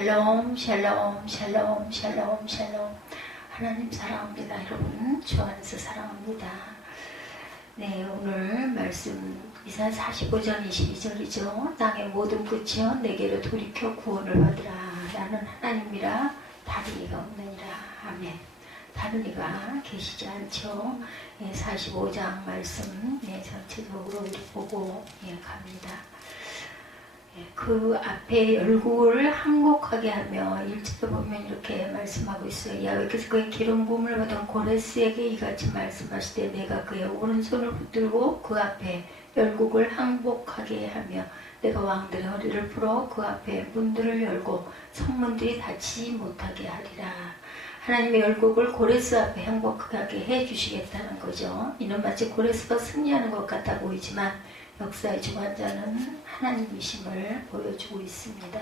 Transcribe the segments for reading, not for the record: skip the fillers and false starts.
샬롬 샬롬 샬롬 샬롬 샬롬. 하나님 사랑합니다. 여러분 주 안에서 사랑합니다. 네, 오늘 말씀 이사야 45장 22절이죠. 땅의 모든 끝이여 내게로 돌이켜 구원을 받으라. 나는 하나님이라 다른 이가 없느니라. 아멘. 다른 이가 계시지 않죠. 45장 말씀 전체적으로 보고 갑니다. 그 앞에 열국을 항복하게 하며 1절에 보면 이렇게 말씀하고 있어요. 야훼께서 그의 기름 부음을 받은 고레스에게 이같이 말씀하시되 내가 그의 오른손을 붙들고 그 앞에 열국을 항복하게 하며 내가 왕들의 허리를 풀어 그 앞에 문들을 열고 성문들이 닫히지 못하게 하리라. 하나님의 열국을 고레스 앞에 항복하게 해주시겠다는 거죠. 이는 마치 고레스가 승리하는 것 같아 보이지만 역사의 주관자는 하나님이심을 보여주고 있습니다.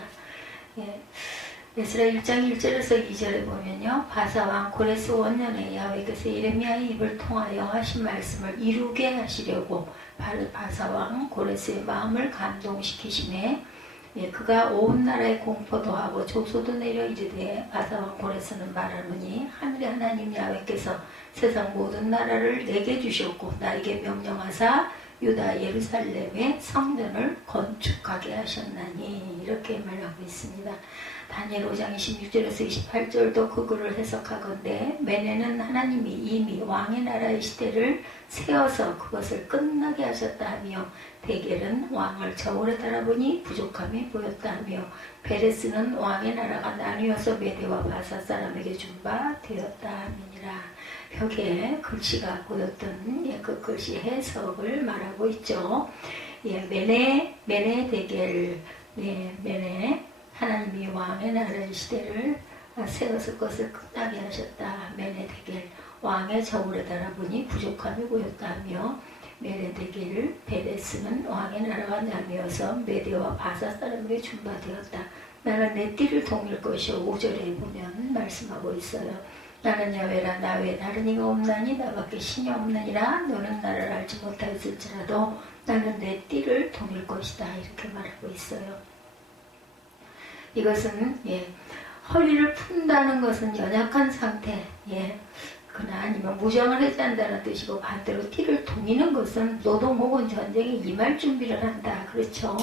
에스라 1장 1절에서 2절에 보면요. 바사왕 고레스 원년에 야훼께서 예레미야의 입을 통하여 하신 말씀을 이루게 하시려고 바사왕 고레스의 마음을 감동시키심에 그가 온 나라에 공포도 하고 조소도 내려 이르되 바사왕 고레스는 말하노니 하늘의 하나님 야훼께서 세상 모든 나라를 내게 주셨고 나에게 명령하사 유다 예루살렘의 성전을 건축하게 하셨나니 이렇게 말하고 있습니다. 다니엘 5장 26절에서 28절도 그 글을 해석하건대 메네는 하나님이 이미 왕의 나라의 시대를 세워서 그것을 끝나게 하셨다 하며 데겔은 왕을 저울에 달아보니 부족함이 보였다 하며 베레스는 왕의 나라가 나뉘어서 메대와 바사 사람에게 준 바 되었다 함이니라. 벽에 글씨가 보였던 그 글씨 해석을 말하고 있죠. 메네 데겔, 메네 하나님이 왕의 나라의 시대를 세워서 그것을 끝나게 하셨다. 메네 데겔 왕의 저울에 달아보니 부족함이 보였다 하며 메네 데겔 베레스는 왕의 나라가 나뉘어서 메대와 바사 사람에게 준 바 되었다. 나는 내 띠를 동일 것이요 5절에 보면 말씀하고 있어요. 나는 야훼라 나 외에 다른 이가 없나니 나밖에 신이 없느니라. 너는 나를 알지 못하였을지라도 나는 내 띠를 동일 것이다. 이렇게 말하고 있어요. 이것은 허리를 푼다는 것은 연약한 상태, 그러나 아니면 무장을 하지 않는다는 뜻이고 반대로 띠를 동이는 것은 노동 혹은 전쟁에 임할 준비를 한다. 그렇죠?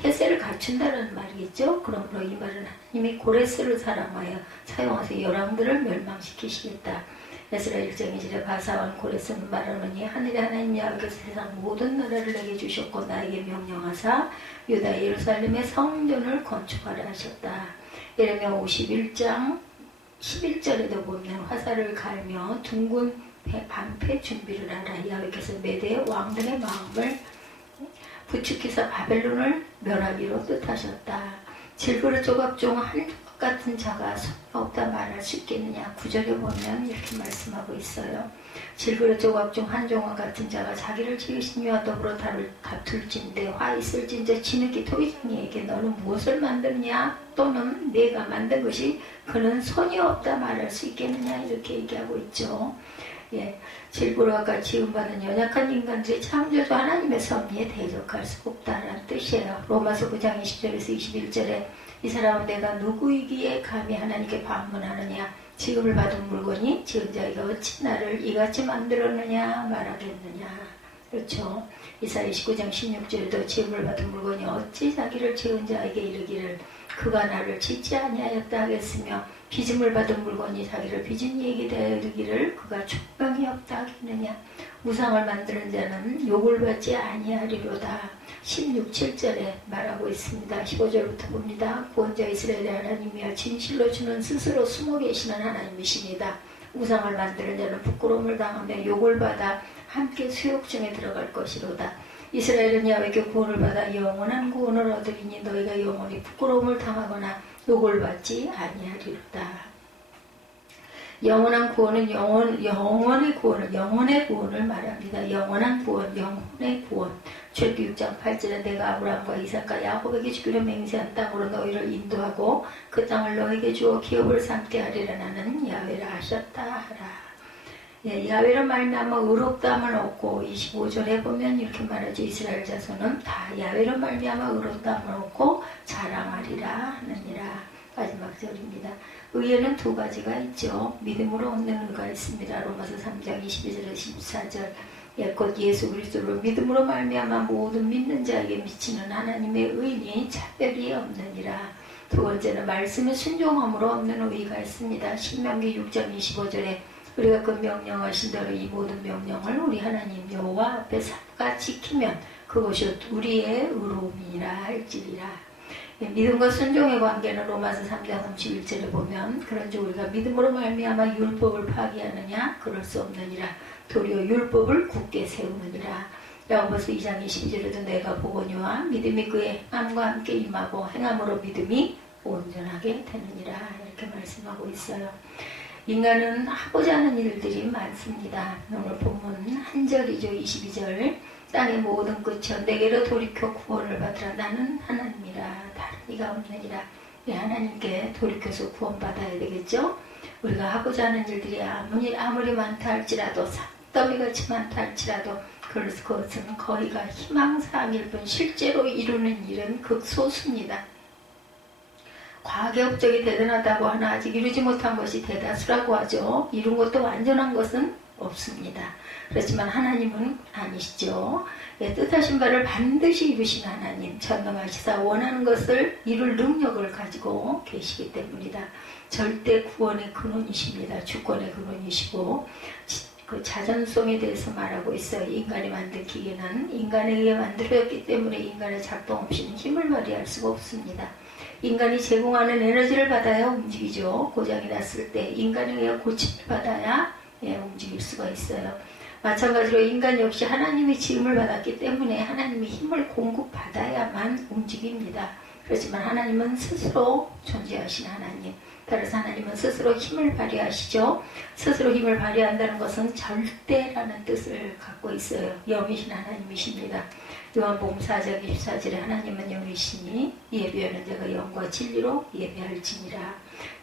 태세를 갖춘다는 말이겠죠. 그러므로 이 말은 하나님이 고레스를 사용하여 열왕들을 멸망시키시겠다. 에스라 1장 2절에 바사왕 고레스는 말하노니 하늘의 하나님 야훼께서 세상 모든 나라를 내게 주셨고 나에게 명령하사 유다 예루살렘의 성전을 건축하라 하셨다. 예레미야 51장 11절에도 보면 화살을 갈며 둥근 반패 준비를 하라. 야훼께서 메대 왕들의 마음을 부축해서 바벨론을 멸하기로 뜻하셨다. 질그릇 조각 중 한 조각 같은 자가 손이 없다 말할 수 있겠느냐. 9절에 보면 이렇게 말씀하고 있어요. 질그릇 조각 중 한 조각 같은 자가 자기를 지으시니와 더불어 다툴진대 화 있을진저 진흙이 토기장이에게 너는 무엇을 만드느냐 또는 내가 만든 것이 그는 손이 없다 말할 수 있겠느냐 이렇게 얘기하고 있죠. 질그릇과 지음받은 연약한 인간들이 창조주 하나님의 섭리에 대적할 수 없다라는 뜻이에요. 로마서 9장 20절에서 21절에 이 사람은 내가 누구이기에 감히 하나님께 반문하느냐. 지음을 받은 물건이 지은 자에게 어찌 나를 이같이 만들었느냐 말하겠느냐. 그렇죠. 이사야 29장 16절에도 지음을 받은 물건이 어찌 자기를 지은 자에게 이르기를 그가 나를 짓지 아니하였다 하겠으며 빚음을 받은 물건이 자기를 빚은 이에게 대하여 이르기를 그가 촉병이 없다 하겠느냐. 우상을 만드는 자는 욕을 받지 아니하리로다. 16, 7절에 말하고 있습니다. 15절부터 봅니다. 구원자 이스라엘의 하나님이여 진실로 주는 스스로 숨어 계시는 하나님이십니다. 우상을 만드는 자는 부끄러움을 당하며 욕을 받아 함께 수욕 중에 들어갈 것이로다. 이스라엘은 야훼께 구원을 받아 영원한 구원을 얻으리니 너희가 영원히 부끄러움을 당하거나 욕을 받지 아니하리로다. 영원한 구원은 영원의 구원을 말합니다. 영원한 구원, 영혼의 구원. 출애굽기 6장 8절에 내가 아브라함과 이삭과 야곱에게 주기로 맹세한 땅으로 너희를 인도하고 그 땅을 너희에게 주어 기업을 삼게 하리라. 나는 야훼라 하셨다 하라. 야훼로 말미암아 의롭다함을 얻고 25절에 보면 이렇게 말하죠. 이스라엘 자손은 다 야훼로 말미암아 의롭다함을 얻고 자랑하리라 하느니라. 4절입니다. 의에는 두 가지가 있죠. 믿음으로 얻는 의가 있습니다. 로마서 3장 22절에서 14절. 곧 예수 그리스도로 믿음으로 말미암아 모든 믿는 자에게 미치는 하나님의 의니 차별이 없느니라. 두 번째는 말씀의 순종함으로 얻는 의가 있습니다. 신명기 6장 25절에 우리가 그 명령하신 대로 이 모든 명령을 우리 하나님 여호와 앞에 삼가 지키면 그것이 우리의 의로움이라 할지니라. 믿음과 순종의 관계는 로마서 3장 31절에 보면 그런즉 우리가 믿음으로 말미암아 율법을 파기하느냐 그럴 수 없느니라. 도리어 율법을 굳게 세우느니라. 야고보서 2장 22절에도 내가 보거니와 믿음이 그의 행함과 함께 임하고 행함으로 믿음이 온전하게 되느니라 이렇게 말씀하고 있어요. 인간은 하고자 하는 일들이 많습니다. 오늘 본문 한 절이죠. 22절 땅의 모든 끝이여 내게로 돌이켜 구원을 받으라. 나는 하나님이라 다른 이가 없느니라. 하나님께 돌이켜서 구원받아야 되겠죠. 우리가 하고자 하는 일들이 아무리 많다 할지라도 산더미같이 많다 할지라도 그것은 거의가 희망사항일 뿐 실제로 이루는 일은 극소수입니다. 과학의 업적이 대단하다고 하나 아직 이루지 못한 것이 대다수라고 하죠. 이룬 것도 완전한 것은 없습니다. 그렇지만 하나님은 아니시죠. 뜻하신 바를 반드시 이루신 하나님, 전능하시사 원하는 것을 이룰 능력을 가지고 계시기 때문이다. 절대 구원의 근원이십니다. 주권의 근원이시고 그 자전성에 대해서 말하고 있어요. 인간이 만든 기계는 인간에 의해 만들어졌기 때문에 인간의 작동 없이는 힘을 발휘할 수가 없습니다. 인간이 제공하는 에너지를 받아야 움직이죠. 고장이 났을 때 인간에 의해 고침을 받아야 움직일 수가 있어요. 마찬가지로 인간 역시 하나님의 지음을 받았기 때문에 하나님의 힘을 공급받아야만 움직입니다. 그렇지만 하나님은 스스로 존재하신 하나님, 따라서 하나님은 스스로 힘을 발휘하시죠. 스스로 힘을 발휘한다는 것은 절대라는 뜻을 갖고 있어요. 영이신 하나님이십니다. 요한복음 4장 24절에 하나님은 영이시니 예배하는 자가 영과 진리로 예배할지니라.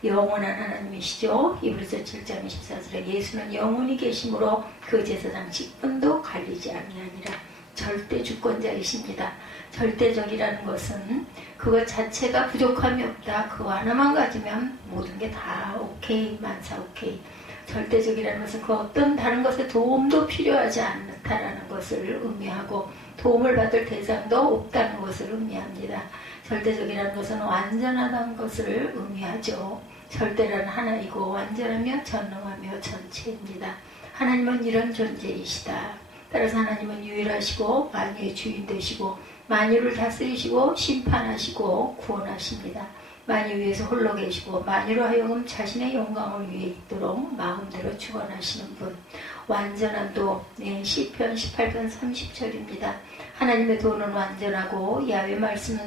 영원한 하나님이시죠. 히브리서 7장 24절에 예수는 영원히 계심으로 그 제사장 10분도 갈리지 아니하니라. 절대 주권자이십니다. 절대적이라는 것은 그것 자체가 부족함이 없다. 그거 하나만 가지면 모든 게 다 오케이, 만사 오케이. 절대적이라는 것은 그 어떤 다른 것에 도움도 필요하지 않다라는 것을 의미하고 도움을 받을 대상도 없다는 것을 의미합니다. 절대적이라는 것은 완전하다는 것을 의미하죠. 절대라는 하나이고 완전하며 전능하며 전체입니다. 하나님은 이런 존재이시다. 따라서 하나님은 유일하시고 만유의 주인 되시고 만유를 다스리시고 심판하시고 구원하십니다. 만유 위에서 홀로 계시고 만유로 하여금 자신의 영광을 위해 있도록 마음대로 주관하시는 분. 완전한 도, 시편 18편 30절입니다. 하나님의 도는 완전하고 야훼 말씀은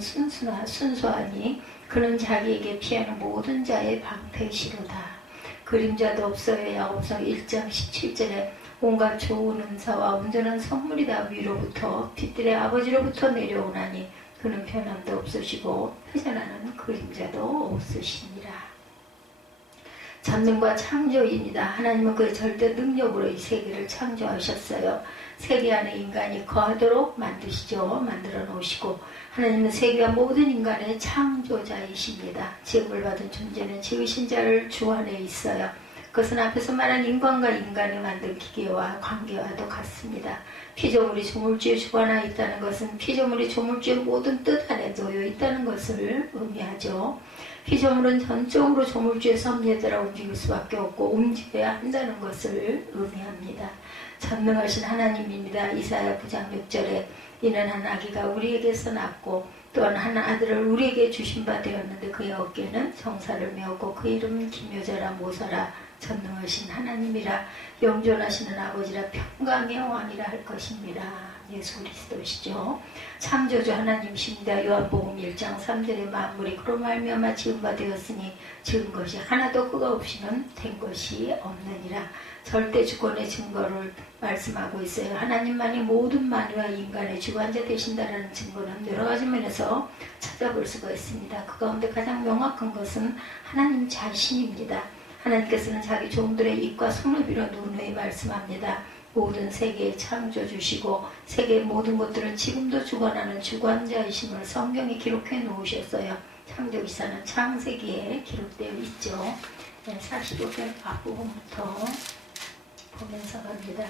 순수하니 그는 자기에게 피하는 모든 자의 방패시로다. 그림자도 없어요. 야고보서 1장 17절에 온갖 좋은 은사와 온전한 선물이 다 위로부터 빛들의 아버지로부터 내려오나니 그는 변함도 없으시고 회전하는 그림자도 없으시니라. 전능과 창조인이다. 하나님은 그의 절대 능력으로 이 세계를 창조하셨어요. 세계 안에 인간이 거하도록 만드시죠. 만들어 놓으시고 하나님은 세계와 모든 인간의 창조자이십니다. 지음을 받은 존재는 지으신 자를 주 안에 있어요. 그것은 앞에서 말한 인간과 인간이 만든 기계와 관계와도 같습니다. 피조물이 조물주에 주관하여 있다는 것은 피조물이 조물주의 모든 뜻 안에 놓여 있다는 것을 의미하죠. 피조물은 전적으로 조물주의 섭리에 따라 움직일 수밖에 없고 움직여야 한다는 것을 의미합니다. 전능하신 하나님입니다. 이사야 9장 6절에 이는 한 아기가 우리에게서 낳고 또한 한 아들을 우리에게 주신 바 되었는데 그의 어깨는 정사를 메었고 그 이름은 기묘자라 모사라 전능하신 하나님이라 영존하시는 아버지라 평강의 왕이라 할 것입니다. 예수 그리스도시죠. 창조주 하나님이십니다. 요한복음 1장 3절에 만물이 그로 말미암아 지은 바 되었으니 지은 것이 하나도 그가 없이는 된 것이 없느니라. 절대 주권의 증거를 말씀하고 있어요. 하나님만이 모든 만유와 인간의 주관자 되신다는 증거는 여러 가지 면에서 찾아볼 수가 있습니다. 그 가운데 가장 명확한 것은 하나님 자신입니다. 하나님께서는 자기 종들의 입과 손을 빌어 누누이 말씀합니다. 모든 세계에 창조주시고 세계의 모든 것들을 지금도 주관하는 주관자이심을 성경에 기록해 놓으셨어요. 창조기사는 창세기에 기록되어 있죠. 45편 앞부분부터 보면서 갑니다.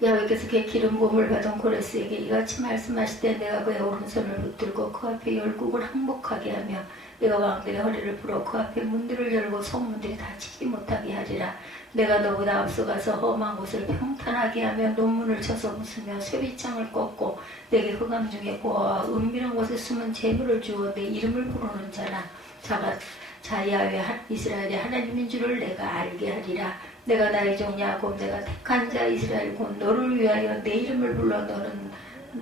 여호와께서 그의 기름 부음을 받은 고레스에게 이같이 말씀하실 때 내가 그의 오른손을 붙들고 그 앞에 열국을 항복하게 하며 내가 왕들의 허리를 풀어 그 앞에 문들을 열고 성문들이 닫히지 못하게 하리라. 내가 너보다 앞서가서 험한 곳을 평탄하게 하며 논문을 쳐서 부수며 쇠빗장을 꺾고 내게 흑암 중에 고아와 은밀한 곳에 숨은 재물을 주어 내 이름을 부르는 자나 자 야훼 이스라엘의 하나님인 줄을 내가 알게 하리라. 내가 나의 종 야곱 내가 택한 자 이스라엘 곧 너를 위하여 내 이름을 불러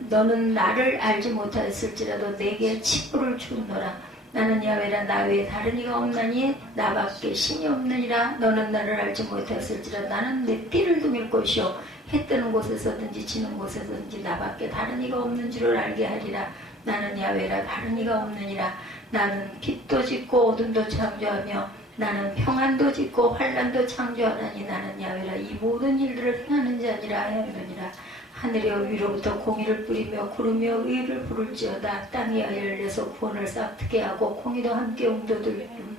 너는 나를 알지 못하였을지라도 내게 칩불을 주노라. 나는 야훼라 나 외에 다른 이가 없나니 나밖에 신이 없느니라. 너는 나를 알지 못하였을지라 나는 내 띠를 등일 것이요 해 뜨는 곳에서든지 지는 곳에서든지 나밖에 다른 이가 없는 줄을 알게 하리라. 나는 야훼라 다른 이가 없느니라. 나는 빛도 짓고 어둠도 창조하며 나는 평안도 짓고 환난도 창조하나니 나는 야훼라 이 모든 일들을 행하는 자니라 하였느니라. 하늘이 위로부터 공의를 뿌리며 구르며 의를 부를지어다. 땅이 열려서 구원을 싹트게 하고 공의도 함께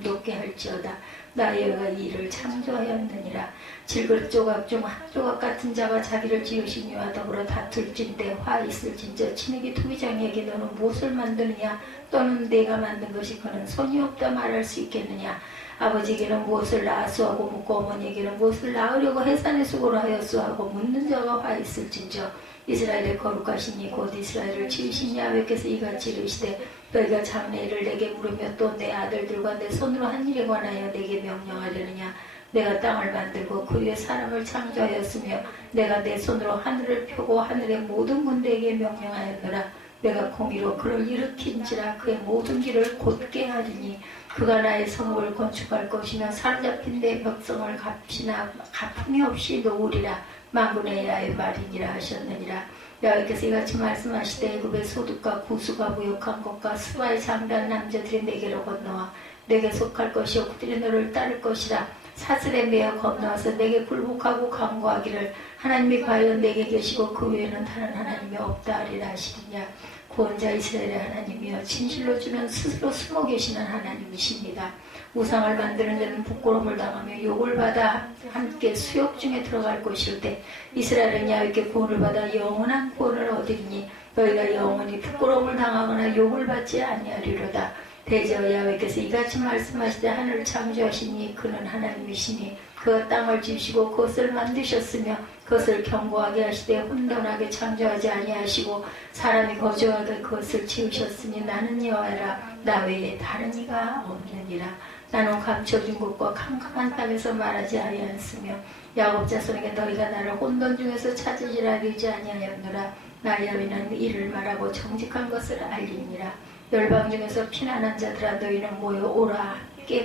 돋게 할지어다. 나 여호와가 이 일을 창조하였느니라. 질그릇 조각 중 한 조각 같은 자가 자기를 지으시니와 더불어 다툴진대 화 있을진저 친에게 투기장에게 너는 무엇을 만드느냐 또는 내가 만든 것이 그는 손이 없다 말할 수 있겠느냐. 아버지에게는 무엇을 낳았소 하고 묻고 어머니에게는 무엇을 낳으려고 해산의 수고를 하였소 하고 묻는 자가 화 있을진저 이스라엘의 거룩하시니 곧 이스라엘을 지으신 야훼께서 이같이 이르시되 너희가 장래일을 내게 물으며 또 내 아들들과 내 손으로 한 일에 관하여 내게 명령하려느냐. 내가 땅을 만들고 그 위에 사람을 창조하였으며 내가 내 손으로 하늘을 펴고 하늘의 모든 군대에게 명령하였노라. 내가 공의로 그를 일으킨지라 그의 모든 길을 곧게 하리니 그가 나의 성읍을 건축할 것이며 사로잡힌 내 벽성을 값이나 가품이 없이 놓으리라. 만군의 야훼 말이니라 하셨느니라. 여호와께서 이같이 말씀하시되 애굽의 소득과 구수가 무역한 것과 수바의 장대한 남자들이 내게로 건너와 내게 속할 것이요 그들이 너를 따를 것이라. 사슬에 매어 건너와서 내게 굴복하고 간구하기를 하나님이 과연 내게 계시고 그 외에는 다른 하나님이 없다 하리라 하시리냐. 구원자 이스라엘의 하나님이여 진실로 주는 스스로 숨어 계시는 하나님이십니다. 우상을 만드는 자는 부끄러움을 당하며 욕을 받아 함께 수욕 중에 들어갈 것일 때 이스라엘은 야훼께 구원을 받아 영원한 구원을 얻으리니 너희가 영원히 부끄러움을 당하거나 욕을 받지 아니하리로다. 대저 야훼께서 이같이 말씀하시되 하늘을 창조하시니 그는 하나님이시니 그가 땅을 지으시고 그것을 만드셨으며 그것을 견고하게 하시되 혼돈하게 창조하지 아니하시고 사람이 거주하게 그것을 지으셨으니 나는 여호와라 나 외에 다른 이가 없느니라. 나는 감춰진 곳과 캄캄한 땅에서 말하지 아니하였으며 야곱 자손에게 너희가 나를 혼돈 중에서 찾으시라 하지 아니하였노라. 나 야훼는 이를 말하고 정직한 것을 알리니라. 열방 중에서 피난한 자들아 너희는 모여 오라.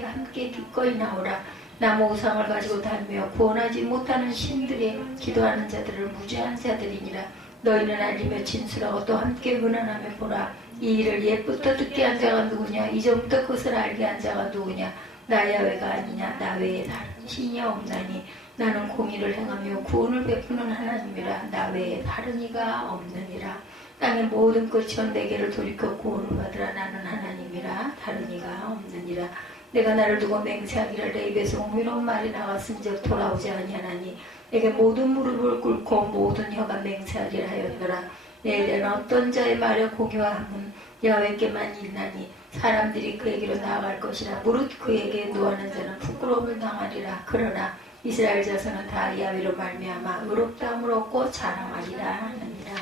함께 기꺼이 나오라. 나무 우상을 가지고 다니며 구원하지 못하는 신들이 기도하는 자들을 무죄한 자들이니라. 너희는 알리며 진술하고 또 함께 은환하며 보라. 이 일을 옛부터 듣게 한 자가 누구냐. 이전부터 그것을 알게 한 자가 누구냐. 나 야훼가 아니냐. 나 외에 다른 신이 없나니 나는 공의를 행하며 구원을 베푸는 하나님이라. 나 외에 다른 이가 없느니라. 땅의 모든 끝이여 내게를 돌이켜 구원을 받으라. 나는 하나님이라 다른 이가 없느니라. 내가 나를 두고 맹세하기를 내 입에서 흥미로운 말이 나갔은즉 돌아오지 아니하나니 내게 모든 무릎을 꿇고 모든 혀가 맹세하리라 하였노라. 내일은 어떤 자의 말에 공유함은 야훼께만 있나니 사람들이 그에게로 나아갈 것이라. 무릇 그에게 노하는 자는 부끄러움을 당하리라. 그러나 이스라엘 자손은 다 야훼로 말미암아 의롭다함을 얻고 자랑하리라 하느니라.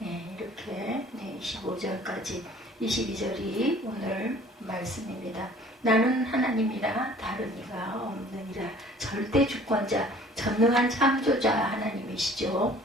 네, 이렇게 15절까지 22절이 오늘 말씀입니다. 나는 하나님이라 다른 이가 없느니라. 절대 주권자, 전능한 창조자 하나님이시죠.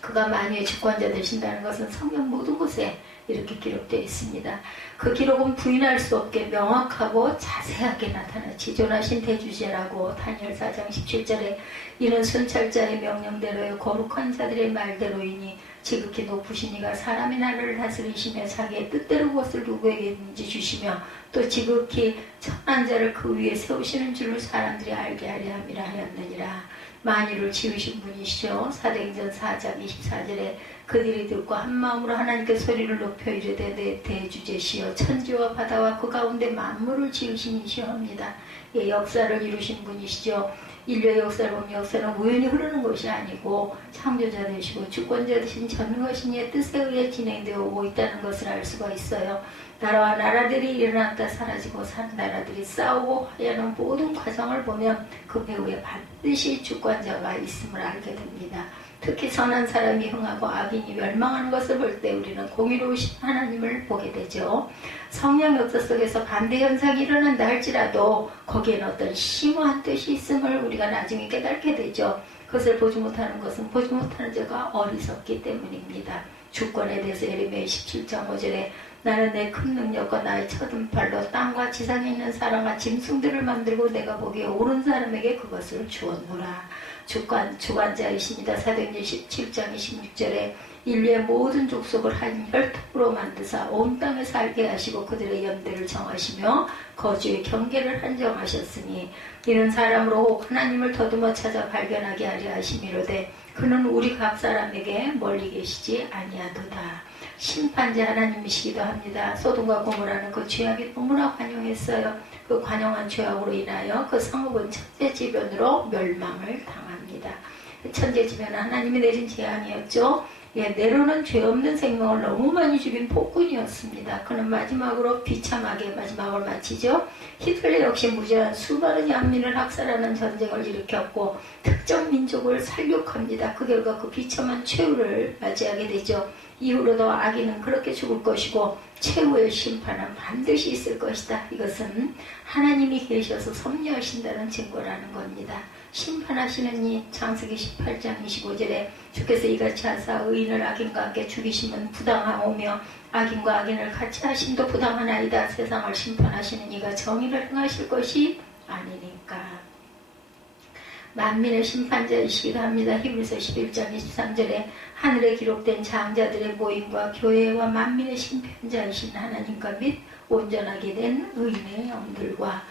그가 만유의 주권자 되신다는 것은 성경 모든 곳에 이렇게 기록되어 있습니다. 그 기록은 부인할 수 없게 명확하고 자세하게 나타나 지존하신 대주제라고 다니엘 4장 17절에 이는 순찰자의 명령대로요 거룩한 자들의 말대로이니 지극히 높으신 이가 사람의 나라를 다스리시며 자기의 뜻대로 무엇을 누구에게든지 주시며 또 지극히 선한 자를 그 위에 세우시는 줄을 사람들이 알게 하려 함이라 하였느니라. 만유를 지으신 분이시죠. 사도행전 4장 24절에 그들이 듣고 한마음으로 하나님께 소리를 높여 이르되 내 대주제시여 천지와 바다와 그 가운데 만물을 지으신 이시여 합니다. 예, 역사를 이루신 분이시죠. 인류의 역사를 보면 역사는 우연히 흐르는 것이 아니고 창조자 되시고 주권자 되신 전능하신 이의 뜻에 의해 진행되어 오고 있다는 것을 알 수가 있어요. 나라와 나라들이 일어났다 사라지고 나라들이 싸우고 하여는 모든 과정을 보면 그 배후에 반드시 주권자가 있음을 알게 됩니다. 특히 선한 사람이 흥하고 악인이 멸망하는 것을 볼 때 우리는 공의로우신 하나님을 보게 되죠. 성령 역사 속에서 반대 현상이 일어난다 할지라도 거기에는 어떤 심오한 뜻이 있음을 우리가 나중에 깨닫게 되죠. 그것을 보지 못하는 것은 보지 못하는 자가 어리석기 때문입니다. 주권에 대해서 예레미야 17장 5절에 나는 내 큰 능력과 나의 쳐든 팔로 땅과 지상에 있는 사람과 짐승들을 만들고 내가 보기에 옳은 사람에게 그것을 주었노라. 주관자이십니다. 사도행전 17장 26절에 인류의 모든 족속을 한 혈통으로 만드사 온 땅에 살게 하시고 그들의 연대를 정하시며 거주의 경계를 한정하셨으니 이는 사람으로 혹 하나님을 더듬어 찾아 발견하게 하려 하심이로되 그는 우리 각 사람에게 멀리 계시지 아니하도다. 심판자 하나님이시기도 합니다. 소돔과 고모라는 그 죄악이 너무나 관용했어요. 그 관용한 죄악으로 인하여 그 성읍은 천재지변으로 멸망을 당합니다. 천재지변은 하나님이 내린 재앙이었죠. 예, 네로는 죄 없는 생명을 너무 많이 죽인 폭군이었습니다. 그는 마지막으로 비참하게 마지막을 마치죠. 히틀러 역시 무제한 수많은 양민을 학살하는 전쟁을 일으켰고 특정 민족을 살육합니다. 그 결과 그 비참한 최후를 맞이하게 되죠. 이후로도 악인은 그렇게 죽을 것이고 최후의 심판은 반드시 있을 것이다. 이것은 하나님이 계셔서 섭리하신다는 증거라는 겁니다. 심판하시는 이 창세기 18장 25절에 주께서 이같이 하사 의인을 악인과 함께 죽이시면 부당하오며 악인과 악인을 같이 하심도 부당하나이다. 세상을 심판하시는 이가 정의를 행하실 것이 아니니까. 만민의 심판자이시기도 합니다. 히브리서 11장 23절에 하늘에 기록된 장자들의 모임과 교회와 만민의 심판자이신 하나님과 및 온전하게 된 의인의 영들과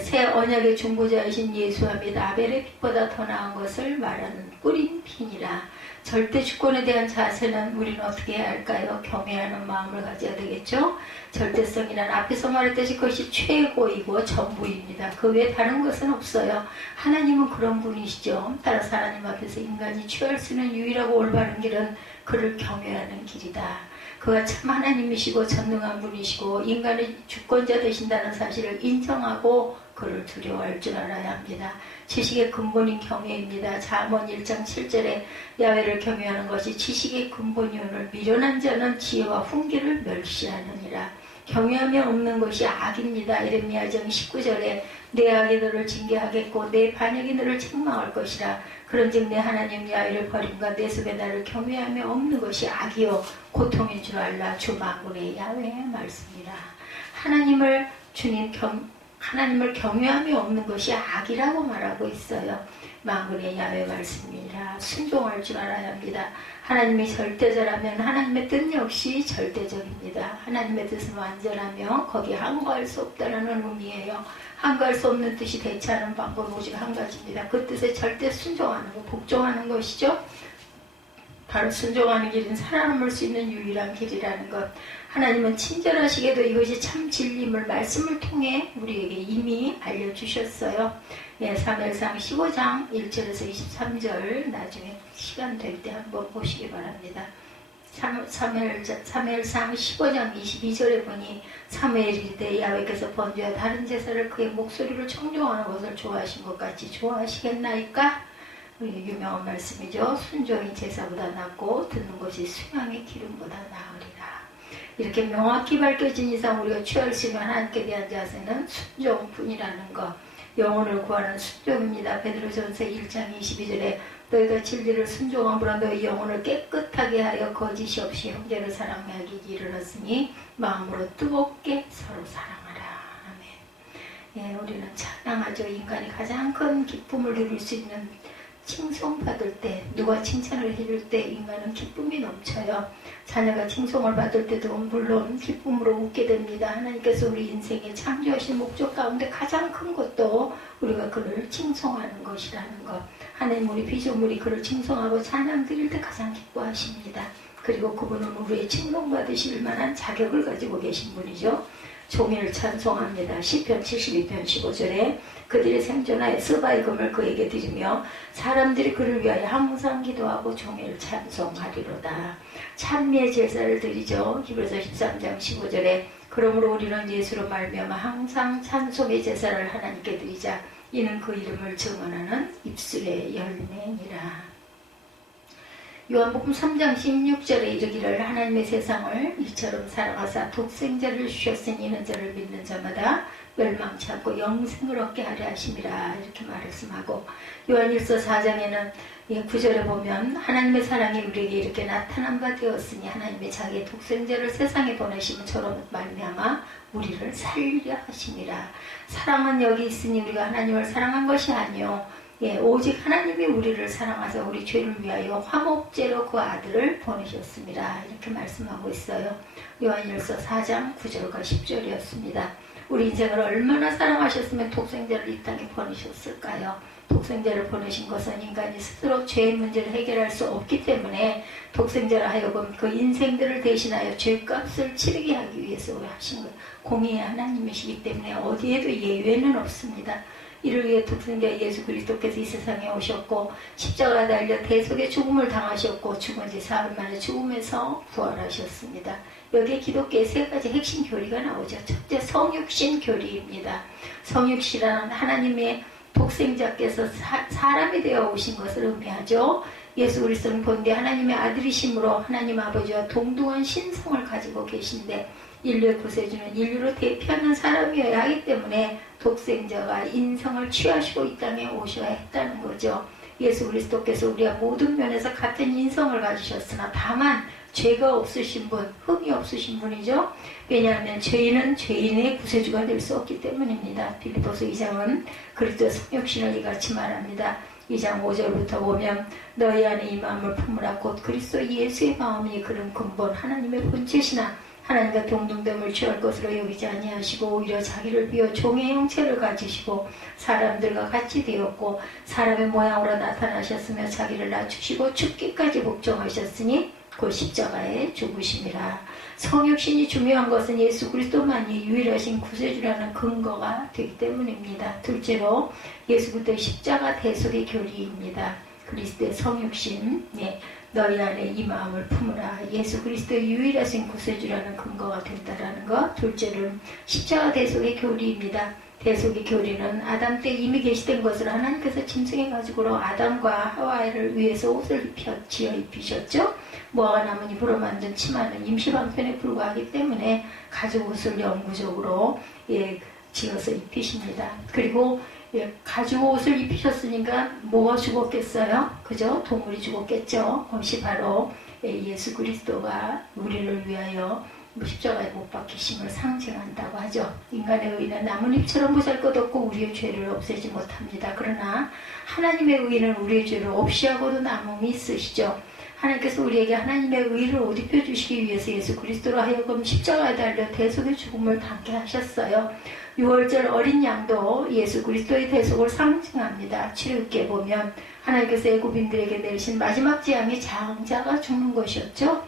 새 언약의 중보자이신 예수와 및 아벨의 빛보다 더 나은 것을 말하는 뿌린 피니라. 절대 주권에 대한 자세는 우리는 어떻게 해야 할까요? 경외하는 마음을 가져야 되겠죠. 절대성이란 앞에서 말했듯이 그것이 최고이고 전부입니다. 그 외에 다른 것은 없어요. 하나님은 그런 분이시죠. 따라서 하나님 앞에서 인간이 취할 수 있는 유일하고 올바른 길은 그를 경외하는 길이다. 그가 참 하나님이시고 전능한 분이시고 인간의 주권자 되신다는 사실을 인정하고 그를 두려워할 줄 알아야 합니다. 지식의 근본인 경외입니다. 잠언 1장 7절에 야훼를 경외하는 것이 지식의 근본이오늘 미련한 자는 지혜와 훈계를 멸시하느니라. 경외하며 없는 것이 악입니다. 예레미야장 19절에 내 악이 너를 징계하겠고 내 반역이 너를 책망할 것이라. 그런즉 내 하나님 야훼를 버림과 내 속에 나를 경외하며 없는 것이 악이요 고통인 줄 알라. 주 만군의 야훼의 말씀이라. 하나님을 경외하며 없는 것이 악이라고 말하고 있어요. 만군의 야훼의 말씀이라. 순종할 줄 알아야 합니다. 하나님이 절대자라면 하나님의 뜻 역시 절대적입니다. 하나님의 뜻은 완전하며 거기에 항거할 수 없다는 의미예요. 항거할 수 없는 뜻이 대체하는 방법은 오직 한 가지입니다. 그 뜻에 절대 순종하는 것, 복종하는 것이죠. 바로 순종하는 길은 살아남을 수 있는 유일한 길이라는 것. 하나님은 친절하시게도 이것이 참 진리임을 말씀을 통해 우리에게 이미 알려주셨어요. 예, 사무엘상 15장 1절에서 23절 나중에 시간 될 때 한번 보시기 바랍니다. 사무엘상 15장 22절에 보니 사무엘이 이르되 야훼께서 번제와 다른 제사를 그의 목소리를 청종하는 것을 좋아하신 것 같이 좋아하시겠나이까? 유명한 말씀이죠. 순종이 제사보다 낫고 듣는 것이 수양의 기름보다 나으리라. 이렇게 명확히 밝혀진 이상 우리가 취할 수 있는 하나님께 대한 자세는 순종뿐이라는 것. 영혼을 구하는 순종입니다. 베드로전서 1장 22절에 너희가 진리를 순종함으로 너희 영혼을 깨끗하게 하여 거짓이 없이 형제를 사랑하기 이르렀으니 마음으로 뜨겁게 서로 사랑하라. 아멘. 예, 우리는 찬양하죠. 인간이 가장 큰 기쁨을 누릴 수 있는 칭송받을 때, 누가 칭찬을 해줄 때 인간은 기쁨이 넘쳐요. 자녀가 칭송을 받을 때도 물론 기쁨으로 웃게 됩니다. 하나님께서 우리 인생에 창조하신 목적 가운데 가장 큰 것도 우리가 그를 칭송하는 것이라는 것. 하나님 우리 피조물이 그를 칭송하고 찬양 드릴 때 가장 기뻐하십니다. 그리고 그분은 우리의 칭송받으실 만한 자격을 가지고 계신 분이죠. 종일 찬송합니다. 시편 72편 15절에 그들의 생존하에 서바이금을 그에게 드리며 사람들이 그를 위하여 항상 기도하고 종일 찬송하리로다. 찬미의 제사를 드리죠. 히브리서 13장 15절에 그러므로 우리는 예수로 말미암아 항상 찬송의 제사를 하나님께 드리자. 이는 그 이름을 증언하는 입술의 열매니라. 요한복음 3장 16절에 이르기를 하나님의 세상을 이처럼 사랑하사 독생자를 주셨으니 이는 저를 믿는 자마다 멸망치 않고 영생을 얻게 하려 하심이라 이렇게 말씀하고 요한일서 4장에는 9절에 보면 하나님의 사랑이 우리에게 이렇게 나타난 바 되었으니 하나님의 자기의 독생자를 세상에 보내시면 저로 말미암아 우리를 살리려 하심이라. 사랑은 여기 있으니 우리가 하나님을 사랑한 것이 아니요 오직 하나님이 우리를 사랑하사 우리 죄를 위하여 화목제로 그 아들을 보내셨습니다. 이렇게 말씀하고 있어요. 요한일서 4장 9절과 10절이었습니다. 우리 인생을 얼마나 사랑하셨으면 독생자를 이 땅에 보내셨을까요? 독생자를 보내신 것은 인간이 스스로 죄의 문제를 해결할 수 없기 때문에 독생자를 하여금 그 인생들을 대신하여 죄값을 치르게 하기 위해서 하신 것. 공의의 하나님이시기 때문에 어디에도 예외는 없습니다. 이를 위해 독생자 예수 그리스도께서 이 세상에 오셨고 십자가에 달려 대속의 죽음을 당하셨고 죽은 지 사흘 만에 죽음에서 부활하셨습니다. 여기에 기독교의 세 가지 핵심 교리가 나오죠. 첫째, 성육신 교리입니다. 성육신이라는 하나님의 독생자께서 사람이 되어 오신 것을 의미하죠. 예수 그리스도는 본디 하나님의 아들이심으로 하나님 아버지와 동등한 신성을 가지고 계신데 인류의 구세주는 인류를 대표하는 사람이어야 하기 때문에 독생자가 인성을 취하시고 이 땅에 오셔야 했다는 거죠. 예수 그리스도께서 우리와 모든 면에서 같은 인성을 가지셨으나 다만 죄가 없으신 분, 흠이 없으신 분이죠. 왜냐하면 죄인은 죄인의 구세주가 될 수 없기 때문입니다. 빌립보서 2장은 그리스도의 성육신을 이같이 말합니다. 2장 5절부터 보면 너희 안에 이 마음을 품으라 곧 그리스도 예수의 마음이 그런 근본 하나님의 본체시나 하나님과 동등됨을 취할 것으로 여기지 아니하시고 오히려 자기를 비워 종의 형체를 가지시고 사람들과 같이 되었고 사람의 모양으로 나타나셨으며 자기를 낮추시고 죽기까지 복종하셨으니 그 십자가에 죽으심이라. 성육신이 중요한 것은 예수 그리스도만이 유일하신 구세주라는 근거가 되기 때문입니다. 둘째로 예수 그리스도의 십자가 대속의 교리입니다. 그리스도의 성육신, 너희 안에 이 마음을 품으라. 예수 그리스도의 유일하신 구세주라는 근거가 된다라는 것. 둘째는 십자가 대속의 교리입니다. 대속의 교리는 아담 때 이미 계시된 것을 하나님께서 짐승해가지고 아담과 하와를 위해서 옷을 지어 입히셨죠. 무화과 나무 잎으로 만든 치마는 임시방편에 불과하기 때문에 가죽 옷을 영구적으로 지어서 입히십니다. 그리고 가죽 옷을 입히셨으니까 뭐가 죽었겠어요? 그죠? 동물이 죽었겠죠. 그것이 바로 예수 그리스도가 우리를 위하여 십자가에 못 박히심을 상징한다고 하죠. 인간의 의는 나뭇잎처럼 보잘것없고 우리의 죄를 없애지 못합니다. 그러나 하나님의 의는 우리의 죄를 없이 하고도 남음이 있으시죠. 하나님께서 우리에게 하나님의 의를 옷 입혀주시기 위해서 예수 그리스도로 하여금 십자가에 달려 대속의 죽음을 당케 하셨어요. 6월절 어린 양도 예수 그리스도의 대속을 상징합니다. 출애굽기에 보면 하나님께서 애굽인들에게 내리신 마지막 재앙이 장자가 죽는 것이었죠.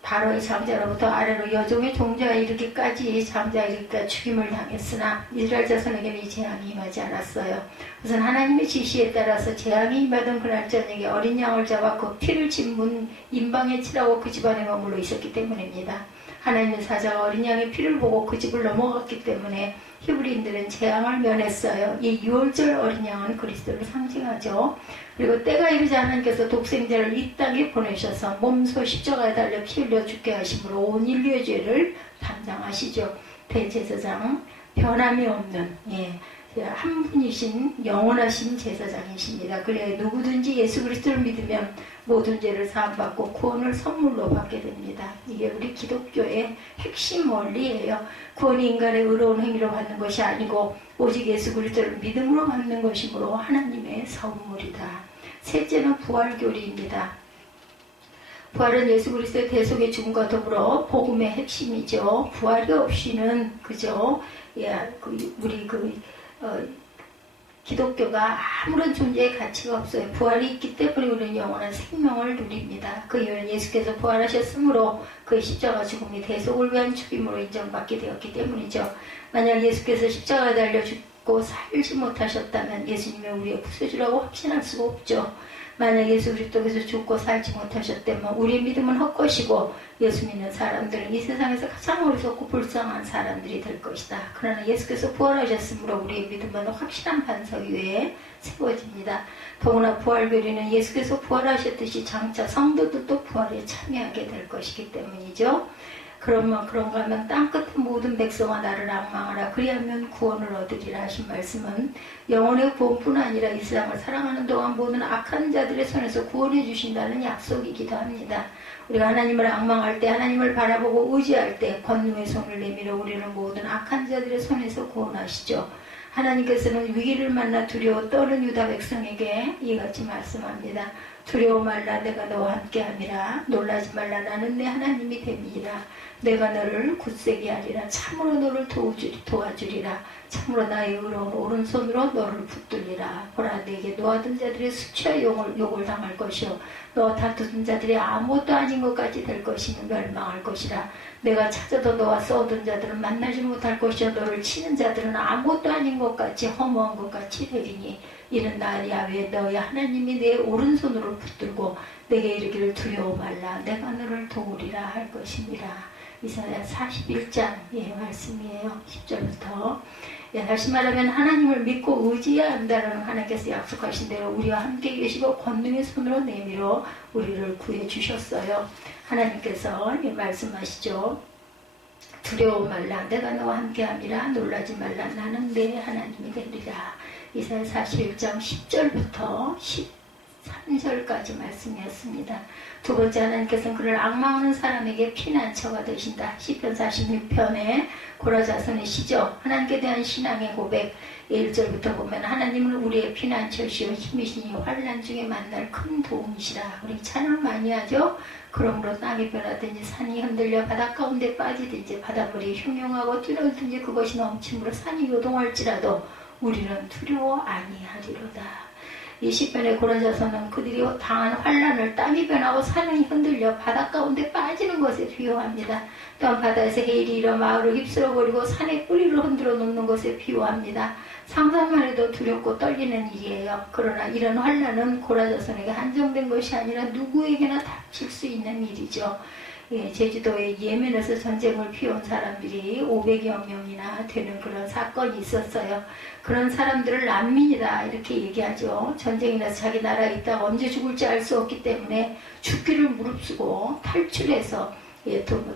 바로의 장자로부터 아래로 여종의 종자에 이르기까지 장자에 이르기까지 죽임을 당했으나 이스라엘 자손에게는 이 재앙이 임하지 않았어요. 우선 하나님의 지시에 따라서 재앙이 임하던 그날 저녁에 어린 양을 잡아 그 피를 진문 인방에 칠하고 그 집안에 머물러 있었기 때문입니다. 하나님의 사자가 어린 양의 피를 보고 그 집을 넘어갔기 때문에 히브리인들은 재앙을 면했어요. 이 6월절 어린 양은 그리스도를 상징하죠. 그리고 때가 이르자 하나님께서 독생자를 이 땅에 보내셔서 몸소 십자가에 달려 피 흘려 죽게 하심으로 온 인류의 죄를 담당하시죠. 대제사장, 변함이 없는 한 분이신 영원하신 제사장이십니다. 그래 누구든지 예수 그리스도를 믿으면 모든 죄를 사함받고 구원을 선물로 받게 됩니다. 이게 우리 기독교의 핵심 원리예요. 구원이 인간의 의로운 행위로 받는 것이 아니고 오직 예수 그리스도를 믿음으로 받는 것이므로 하나님의 선물이다. 셋째는 부활교리입니다. 부활은 예수 그리스도의 대속의 죽음과 더불어 복음의 핵심이죠. 부활이 없이는 그죠? 우리 기독교가 아무런 존재의 가치가 없어요. 부활이 있기 때문에 우리는 영원한 생명을 누립니다. 그 이유는 예수께서 부활하셨으므로 그 십자가 죽음이 대속을 위한 죽임으로 인정받게 되었기 때문이죠. 만약 예수께서 십자가에 달려 죽고 살지 못하셨다면 예수님이 우리의 구세주라고 확신할 수가 없죠. 만약 예수 그리스도께서 죽고 살지 못하셨다면 우리의 믿음은 헛것이고 예수 믿는 사람들은 이 세상에서 가장 어리석고 불쌍한 사람들이 될 것이다. 그러나 예수께서 부활하셨으므로 우리의 믿음은 확실한 반석 위에 세워집니다. 더구나 부활교리는 예수께서 부활하셨듯이 장차 성도들도 부활에 참여하게 될 것이기 때문이죠. 그러면 그런가 하면 땅끝의 모든 백성아 나를 앙망하라 그리하면 구원을 얻으리라 하신 말씀은 영혼의 구원뿐 아니라 이 세상을 사랑하는 동안 모든 악한 자들의 손에서 구원해 주신다는 약속이기도 합니다. 우리가 하나님을 앙망할 때, 하나님을 바라보고 의지할 때 권능의 손을 내밀어 우리를 모든 악한 자들의 손에서 구원하시죠. 하나님께서는 위기를 만나 두려워 떠는 유다 백성에게 이같이 말씀합니다. 두려워 말라 내가 너와 함께함이라 놀라지 말라 나는 내 하나님이 됨이니라. 내가 너를 굳세게 하리라. 참으로 너를 도와주리라. 참으로 나의 의로운 오른손으로 너를 붙들리라. 보라 내게 노하던 자들의 수치와 욕을 당할 것이요 너 다투던 자들이 아무것도 아닌 것까지 될 것이며 멸망할 것이라. 내가 찾아도 너와 싸우던 자들은 만나지 못할 것이요 너를 치는 자들은 아무것도 아닌 것같이 허무한 것같이 되리니 이는 나 야훼 너의 하나님이 내 오른손으로 붙들고 내게 이르기를 두려워 말라 내가 너를 도우리라 할 것입니다. 이사야 41장의 말씀이에요. 10절부터. 다시 말하면 하나님을 믿고 의지해야 한다는 하나님께서 약속하신 대로 우리와 함께 계시고 권능의 손으로 내밀어 우리를 구해 주셨어요. 하나님께서 말씀하시죠. 두려워 말라 내가 너와 함께함이라 놀라지 말라 나는 내 하나님이 되리라. 이사야 41장 10절부터 13절까지 말씀이었습니다. 두 번째 하나님께서는 그를 앙망하는 사람에게 피난처가 되신다. 시편 46편에 고라자손의 시죠. 하나님께 대한 신앙의 고백 1절부터 보면 하나님은 우리의 피난처시오 힘이시니 환난 중에 만날 큰 도움이시라. 우리 찬양 많이 하죠. 그러므로 땅이 변하든지 산이 흔들려 바닷 가운데 빠지든지 바닷물이 흉흉하고 뛰놀든지 그것이 넘침으로 산이 요동할지라도 우리는 두려워 아니하리로다. 이 시편의 고라자손은 그들이 당한 환난을 땀이 변하고 산이 흔들려 바닷 가운데 빠지는 것에 비유합니다. 또한 바다에서 해일이 일어 마을을 휩쓸어버리고 산의 뿌리를 흔들어 놓는 것에 비유합니다. 상상만 해도 두렵고 떨리는 일이에요. 그러나 이런 환난은 고라자손에게 한정된 것이 아니라 누구에게나 닥칠 수 있는 일이죠. 제주도의 예멘에서 전쟁을 피운 사람들이 500여 명이나 되는 그런 사건이 있었어요. 그런 사람들을 난민이다 이렇게 얘기하죠. 전쟁이 나서 자기 나라에 있다가 언제 죽을지 알 수 없기 때문에 죽기를 무릅쓰고 탈출해서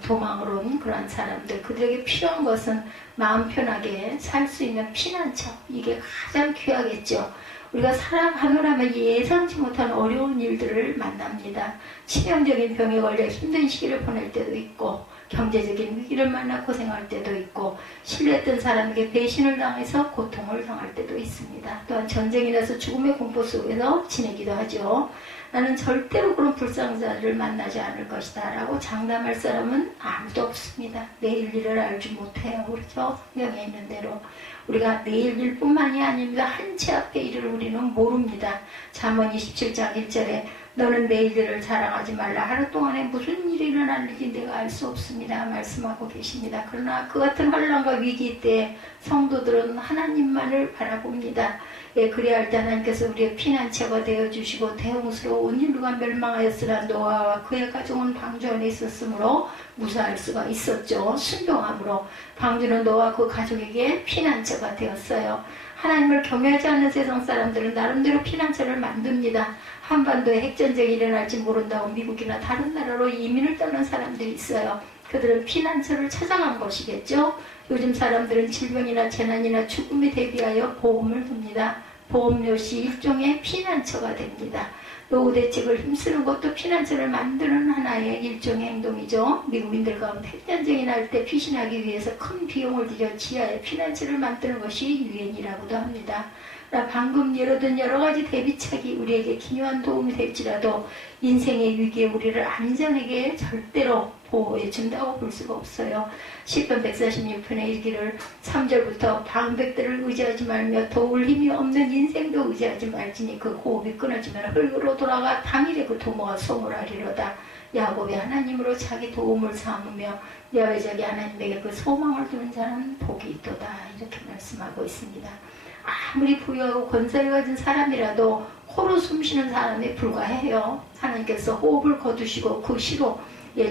도망을 온 그런 사람들. 그들에게 필요한 것은 마음 편하게 살 수 있는 피난처. 이게 가장 귀하겠죠. 우리가 살아가느라면 예상치 못한 어려운 일들을 만납니다. 치명적인 병에 걸려 힘든 시기를 보낼 때도 있고 경제적인 위기를 만나 고생할 때도 있고 신뢰했던 사람에게 배신을 당해서 고통을 당할 때도 있습니다. 또한 전쟁이 나서 죽음의 공포 속에서 지내기도 하죠. 나는 절대로 그런 불쌍자를 만나지 않을 것이다 라고 장담할 사람은 아무도 없습니다. 내일 일을 알지 못해요. 그렇죠? 성경에 있는 대로 우리가 내일 일뿐만이 아닙니다. 한 치 앞의 일을 우리는 모릅니다. 잠언 27장 1절에 너는 내일 일을 자랑하지 말라. 하루 동안에 무슨 일이 일어날지 내가 알 수 없습니다. 말씀하고 계십니다. 그러나 그 같은 환난과 위기 때 성도들은 하나님만을 바라봅니다. 그리할 때 하나님께서 우리의 피난처가 되어주시고 대홍수로 온 인류가 멸망하였으나 노아와 그의 가족은 방주 안에 있었으므로 무사할 수가 있었죠. 순종함으로 방주는 노아와 그 가족에게 피난처가 되었어요. 하나님을 경외하지 않는 세상 사람들은 나름대로 피난처를 만듭니다. 한반도에 핵전쟁이 일어날지 모른다고 미국이나 다른 나라로 이민을 떠난 사람들이 있어요. 그들은 피난처를 찾아간 것이겠죠. 요즘 사람들은 질병이나 재난이나 죽음에 대비하여 보험을 듭니다. 보험료시 일종의 피난처가 됩니다. 노후 대책을 힘쓰는 것도 피난처를 만드는 하나의 일종의 행동이죠. 미국인들 가운데 핵전쟁이 날 때 피신하기 위해서 큰 비용을 들여 지하에 피난처를 만드는 것이 유행이라고도 합니다. 방금 예로든 여러 가지 대비책이 우리에게 기묘한 도움이 될지라도 인생의 위기에 우리를 안전하게 절대로 보호해 준다고 볼 수가 없어요. 시편 146편에 이르기를 3절부터 방백들을 의지하지 말며 도울 힘이 없는 인생도 의지하지 말지니 그 호흡이 끊어지면 흙으로 돌아가 당일에 그 도모가 소멸하리로다. 야곱이 하나님으로 자기 도움을 삼으며 여호와의 하나님에게 그 소망을 두는 자는 복이 있도다. 이렇게 말씀하고 있습니다. 아무리 부유하고 권세를 가진 사람이라도 코로 숨쉬는 사람에 불과해요. 하나님께서 호흡을 거두시고 그 시로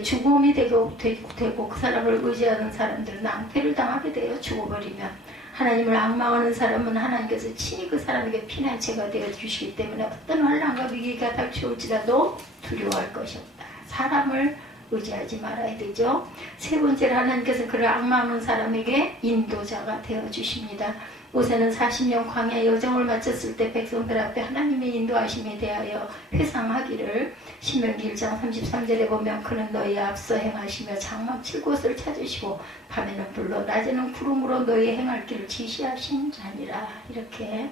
죽음이 되고 그 사람을 의지하는 사람들은 낭패를 당하게 돼요. 죽어버리면. 하나님을 앙망하는 사람은 하나님께서 친히 그 사람에게 피난처가 되어 주시기 때문에 어떤 환난과 위기가 닥쳐올지라도 두려워할 것이 없다. 사람을 의지하지 말아야 되죠. 세 번째로 하나님께서 그를 앙망하는 사람에게 인도자가 되어 주십니다. 모세는 40년 광야 여정을 마쳤을 때 백성들 앞에 하나님의 인도하심에 대하여 회상하기를 신명기 1장 33절에 보면 그는 너희 앞서 행하시며 장막 칠 곳을 찾으시고 밤에는 불로 낮에는 구름으로 너희 행할 길을 지시하신 자니라. 이렇게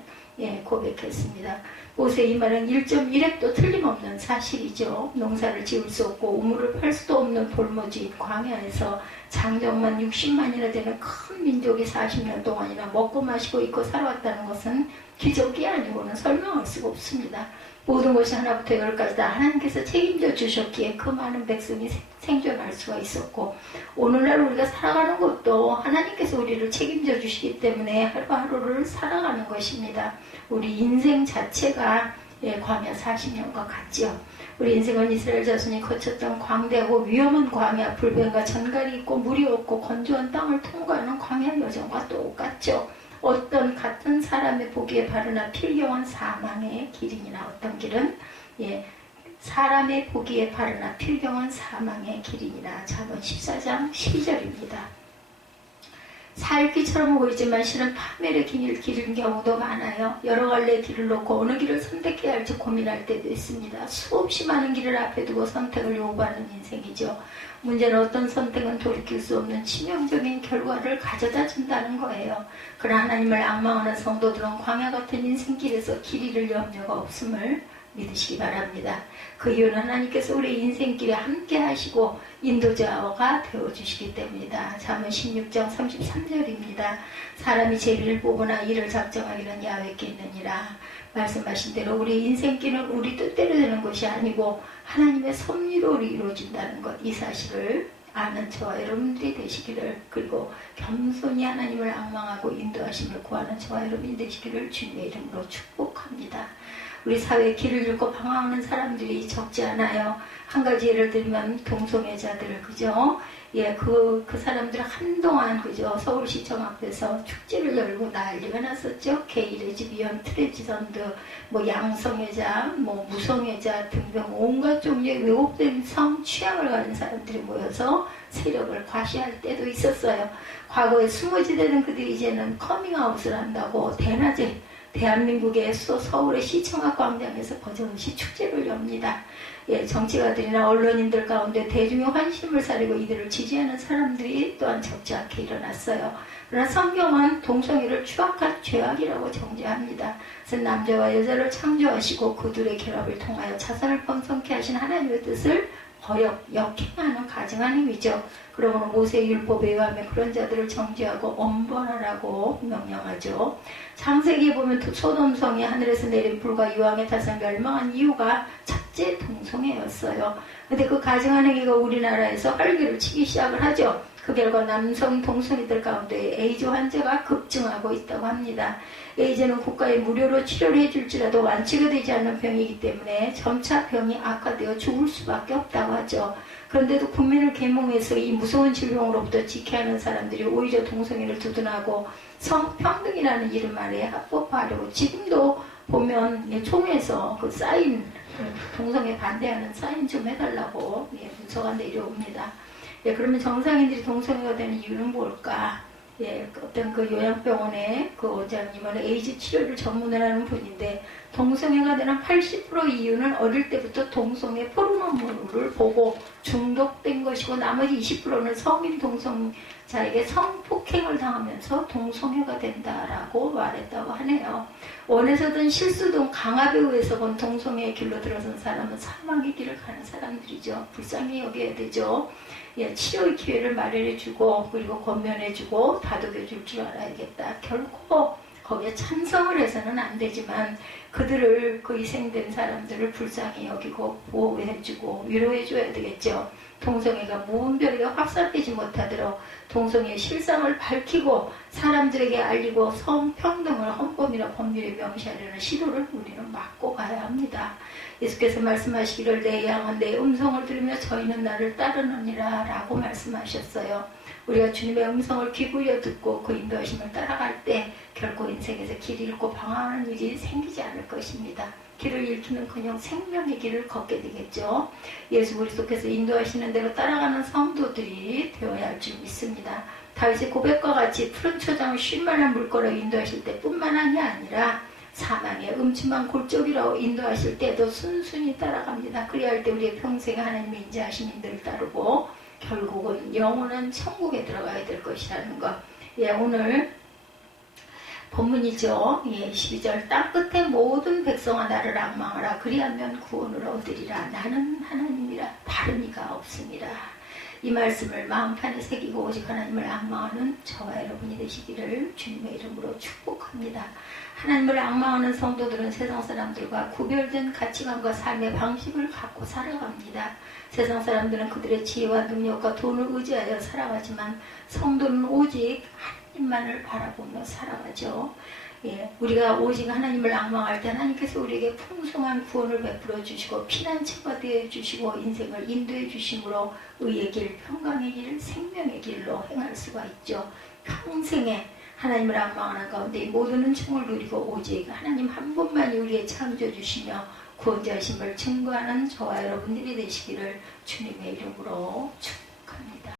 고백했습니다. 모세의 이 말은 1.1획도 틀림없는 사실이죠. 농사를 지을 수 없고 우물을 팔 수도 없는 볼모지인 광야에서 장정만 60만이나 되는 큰 민족이 40년 동안이나 먹고 마시고 입고 살아왔다는 것은 기적이 아니고는 설명할 수가 없습니다. 모든 것이 하나부터 열까지 다 하나님께서 책임져 주셨기에 그 많은 백성이 생존할 수가 있었고 오늘날 우리가 살아가는 것도 하나님께서 우리를 책임져 주시기 때문에 하루하루를 살아가는 것입니다. 우리 인생 자체가 광야 40년과 같지요. 우리 인생은 이스라엘 자손이 거쳤던 광대하고 위험한 광야, 불변과 전갈이 있고 물이 없고 건조한 땅을 통과하는 광야 여정과 똑같죠. 어떤 같은 사람의 보기에 바르나 필경한 사망의 길이니나 어떤 길은 사람의 보기에 바르나 필경한 사망의 길이니라. 잠언 14장 12절입니다. 살기처럼 보이지만 실은 파멸의 길을 기른 경우도 많아요. 여러 갈래의 길을 놓고 어느 길을 선택해야 할지 고민할 때도 있습니다. 수없이 많은 길을 앞에 두고 선택을 요구하는 인생이죠. 문제는 어떤 선택은 돌이킬 수 없는 치명적인 결과를 가져다 준다는 거예요. 그러나 하나님을 앙망하는 성도들은 광야 같은 인생길에서 길 잃을 염려가 없음을 믿으시기 바랍니다. 그 이유는 하나님께서 우리 인생길에 함께 하시고 인도자가 되어주시기 때문이다. 잠언 16장 33절입니다. 사람이 제비를 보거나 이를 작정하기는 야훼께 있느니라. 말씀하신 대로 우리 인생길은 우리 뜻대로 되는 것이 아니고 하나님의 섭리로 이루어진다는 것, 이 사실을 아는 저와 여러분들이 되시기를, 그리고 겸손히 하나님을 앙망하고 인도하심을 구하는 저와 여러분이 되시기를 주님의 이름으로 축복합니다. 우리 사회에 길을 잃고 방황하는 사람들이 적지 않아요. 한 가지 예를 들면 동성애자들, 그죠? 그 사람들 한동안, 그죠? 서울시청 앞에서 축제를 열고 난리가 났었죠. 게이, 레즈비언, 트랜스전더, 양성애자, 무성애자 등등 온갖 종류의 왜곡된 성 취향을 가진 사람들이 모여서 세력을 과시할 때도 있었어요. 과거에 숨어지던 그들이 이제는 커밍아웃을 한다고 대낮에 대한민국의 서울의 시청 앞 광장에서 버젓이 축제를 엽니다. 정치가들이나 언론인들 가운데 대중의 환심을 사리고 이들을 지지하는 사람들이 또한 적지 않게 일어났어요. 그러나 성경은 동성애를 추악한 죄악이라고 정죄합니다. 그래서 남자와 여자를 창조하시고 그들의 결합을 통하여 자선을 번성케 하신 하나님의 뜻을 역행하는 가증한 행위죠. 그러므로 모세의 율법에 의하면 그런 자들을 정죄하고 엄벌하라고 명령하죠. 창세기에 보면 소돔성이 하늘에서 내린 불과 유황의 탓에 멸망한 이유가 첫째 동성애였어요. 근데 그 가증한 행위가 우리나라에서 활기를 치기 시작을 하죠. 그 결과 남성 동성애들 가운데 에이즈 환자가 급증하고 있다고 합니다. 에이즈는 국가에 무료로 치료를 해줄지라도 완치가 되지 않는 병이기 때문에 점차 병이 악화되어 죽을 수밖에 없다고 하죠. 그런데도 국민을 계몽해서 이 무서운 질병으로부터 지켜야 하는 사람들이 오히려 동성애를 두둔하고 성평등이라는 이름 아래 합법화하려고 지금도 보면 총에서 그 사인, 동성애 반대하는 사인 좀 해달라고 문서가 내려옵니다. 그러면 정상인들이 동성애가 되는 이유는 뭘까? 어떤 그 요양병원의 그 원장님은 에이즈 치료를 전문을 하는 분인데 동성애가 되는 80% 이유는 어릴 때부터 동성애 포르노물을 보고 중독된 것이고 나머지 20%는 성인 동성자에게 성폭행을 당하면서 동성애가 된다라고 말했다고 하네요. 원에서든 실수든 강압에 의해서 본 동성애의 길로 들어선 사람은 사망의 길을 가는 사람들이죠. 불쌍히 여겨야 되죠. 치료의 기회를 마련해주고 그리고 권면해주고 다독여줄 줄 알아야겠다. 결코 거기에 찬성을 해서는 안 되지만 그들을 그 희생된 사람들을 불쌍히 여기고 보호해주고 위로해줘야 되겠죠. 동성애가 무분별하게 확산되지 못하도록 동성애의 실상을 밝히고 사람들에게 알리고 성평등을 헌법이나 법률에 명시하려는 시도를 우리는 막고 가야 합니다. 예수께서 말씀하시기를 내 양은 내 음성을 들으며 저희는 나를 따르느니라 라고 말씀하셨어요. 우리가 주님의 음성을 귀 기울여 듣고 그 인도하심을 따라갈 때 결코 인생에서 길 잃고 방황하는 일이 생기지 않을 것입니다. 길을 잃기는커녕 생명의 길을 걷게 되겠죠. 예수 그리스도께서 인도하시는 대로 따라가는 성도들이 되어야 할 줄 믿습니다. 다윗의 고백과 같이 푸른 초장을 쉴만한 물거로 인도하실 때뿐만 아니라 사망의 음침한 골짜기로 인도하실 때도 순순히 따라갑니다. 그래야 할 때 우리의 평생 하나님의 인자하신 인도를 따르고 결국은 영원한 천국에 들어가야 될 것이라는 것. 오늘 본문이죠. 12절 땅끝의 모든 백성아 나를 앙망하라. 그리하면 구원을 얻으리라. 나는 하나님이라 다른 이가 없습니다. 이 말씀을 마음판에 새기고 오직 하나님을 앙망하는 저와 여러분이 되시기를 주님의 이름으로 축복합니다. 하나님을 앙망하는 성도들은 세상 사람들과 구별된 가치관과 삶의 방식을 갖고 살아갑니다. 세상 사람들은 그들의 지혜와 능력과 돈을 의지하여 살아가지만 성도는 오직 하나님만을 바라보며 살아가죠. 우리가 오직 하나님을 앙망할 때 하나님께서 우리에게 풍성한 구원을 베풀어 주시고 피난처가 되어 주시고 인생을 인도해 주심으로 의의 길, 평강의 길, 생명의 길로 행할 수가 있죠. 평생에 하나님을 앙망하는 가운데 모든 은총을 누리고 오직 하나님 한 분만이 우리의 창조주시며 구원자심을 증거하는 저와 여러분들이 되시기를 주님의 이름으로 축복합니다.